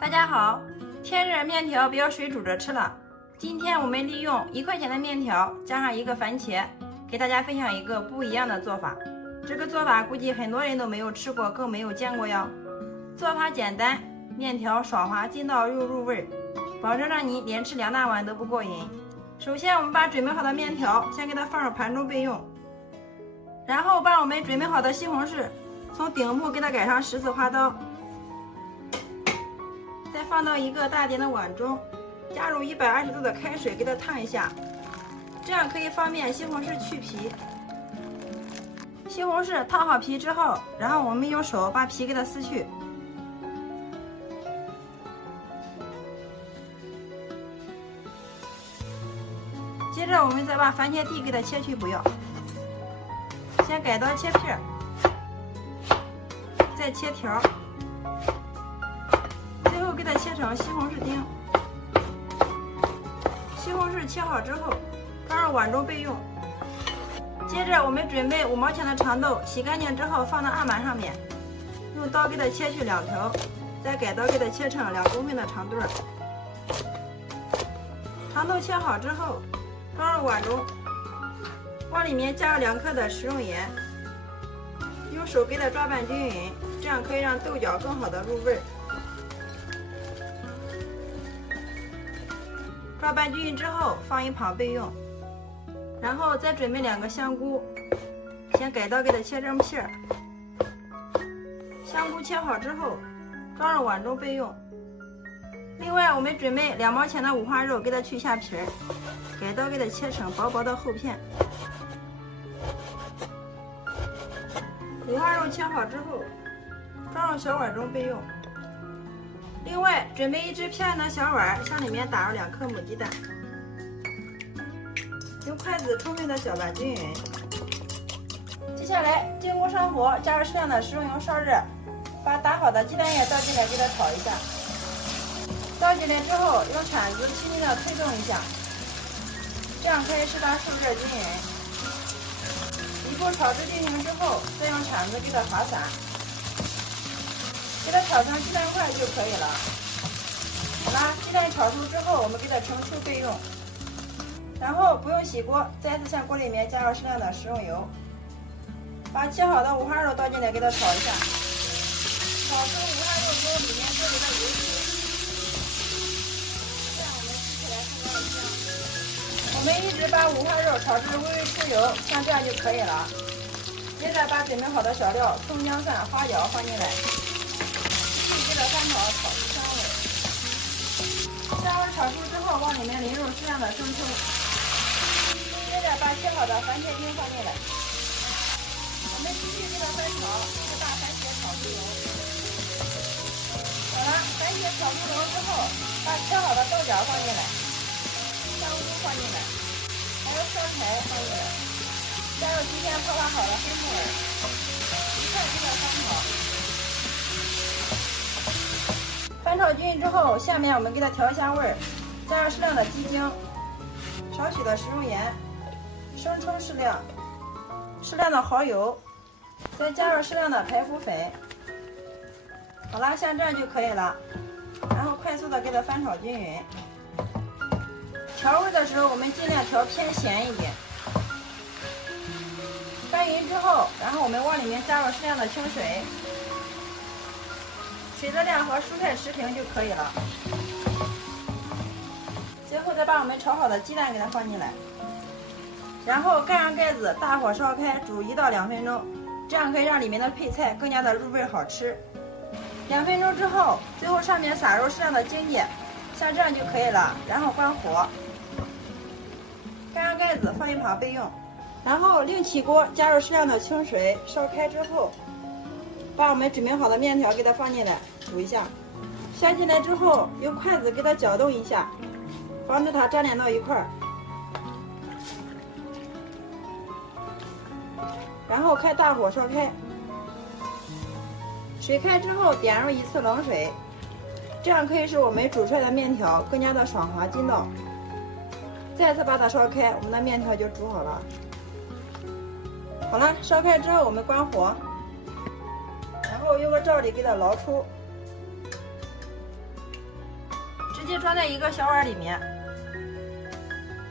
大家好，天热面条不要水煮着吃了。今天我们利用1块钱的面条加上1个番茄，给大家分享一个不一样的做法。这个做法估计很多人都没有吃过，更没有见过哟。做法简单，面条爽滑筋道，肉入味，保证让你连吃2大碗都不过瘾。首先我们把准备好的面条先给它放入盘中备用，然后把我们准备好的西红柿从顶部给它改上10字花刀，再放到一个大点的碗中，加入120度的开水给它烫一下，这样可以方便西红柿去皮。西红柿烫好皮之后，然后我们用手把皮给它撕去。接着我们再把番茄蒂给它切去不要，先改刀切片，再切条，最后给它切成西红柿丁。西红柿切好之后放入碗中备用。接着我们准备5毛钱的长豆，洗干净之后放到案板上面，用刀给它切去2条，再改刀给它切成2公分的长段。长豆切好之后放入碗中，往里面加入2克的食用盐，用手给它抓拌均匀，这样可以让豆角更好的入味。抓拌均匀之后放一旁备用。然后再准备2个香菇，先改刀给它切成片儿。香菇切好之后装入碗中备用。另外我们准备2毛钱的五花肉，给它去下皮儿，改刀给它切成薄薄的厚片。五花肉切好之后装入小碗中备用。另外准备1只漂亮的小碗，向里面打入2颗母鸡蛋，用筷子充分的搅拌均匀。接下来进锅上火，加入适量的食用油烧热，把打好的鸡蛋液倒进来给它炒一下。倒进来之后用铲子轻轻的推动一下，这样可以使它受热均匀。一步炒至定型之后，再用铲子给它划散，给它炒成鸡蛋块就可以了。好啦，鸡蛋炒熟之后我们给它盛出备用。然后不用洗锅，再次向锅里面加入适量的食用油，把切好的五花肉倒进来给它炒一下，炒出五花肉中里面这里的油脂，这样我们吃起来更加的香。我们一直把五花肉炒至微微出油，像这样就可以了。接着把准备好的小料葱姜蒜花椒放进来，继续的翻炒，炒出香味。香味炒熟之后，往里面淋入适量的生抽。接着把切好的番茄丁放进来，我们继续给它翻炒，直到番茄炒出油。好了，番茄炒出油之后，把切好的豆角放进来，香菇放进来，还有烧柴放进来，加入提前泡发好的黑木耳，一块给它翻炒。翻炒均匀之后，下面我们给它调香味，加入适量的鸡精，少许的食用盐，生抽适量，适量的蚝油，再加入适量的排骨粉。好啦，像这样就可以了。然后快速的给它翻炒均匀。调味的时候我们尽量调偏咸一点。翻匀之后，然后我们往里面加入适量的清水，水的量和蔬菜持平就可以了。最后再把我们炒好的鸡蛋给它放进来。然后盖上盖子，大火烧开，煮1到2分钟，这样可以让里面的配菜更加的入味好吃。2分钟之后，最后上面撒入适量的荆芥，像这样就可以了。然后关火，盖上盖子，放一旁备用。然后另起锅，加入适量的清水，烧开之后，把我们准备好的面条给它放进来，煮一下。下进来之后，用筷子给它搅动一下，防止它粘连到一块儿。然后开大火烧开，水开之后点入1次冷水，这样可以使我们煮出来的面条更加的爽滑筋道。再次把它烧开，我们的面条就煮好了。好了，烧开之后我们关火，然后用个罩里给它捞出，接装在一个小碗里面。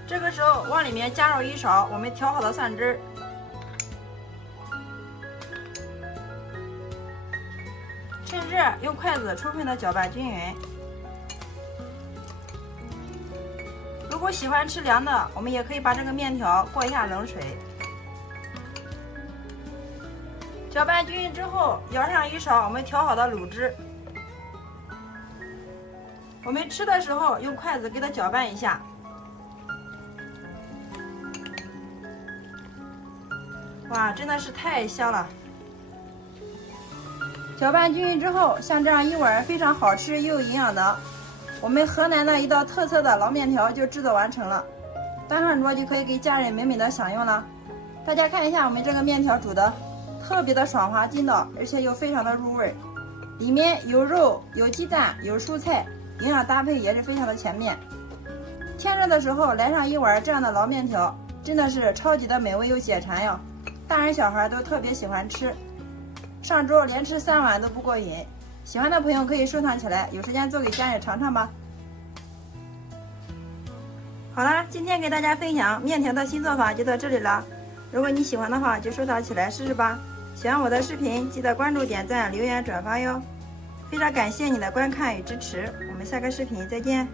这个时候往里面加入1勺我们调好的蒜汁，趁热用筷子充分的搅拌均匀。如果喜欢吃凉的，我们也可以把这个面条过一下冷水。搅拌均匀之后，舀上1勺我们调好的卤汁。我们吃的时候用筷子给它搅拌一下。哇，真的是太香了！搅拌均匀之后，像这样一碗非常好吃又营养的我们河南的一道特色的捞面条就制作完成了，端上桌就可以给家人美美的享用了。大家看一下我们这个面条煮的特别的爽滑筋道，而且又非常的入味，里面有肉有鸡蛋有蔬菜，营养搭配也是非常的全面。天热的时候来上一碗这样的捞面条，真的是超级的美味又解馋哟，大人小孩都特别喜欢吃，上桌连吃3碗都不过瘾。喜欢的朋友可以收藏起来，有时间做给家人尝尝吧。好啦，今天给大家分享面条的新做法就到这里了。如果你喜欢的话，就收藏起来试试吧。喜欢我的视频，记得关注、点赞、留言、转发哟。非常感谢你的观看与支持，我们下个视频再见。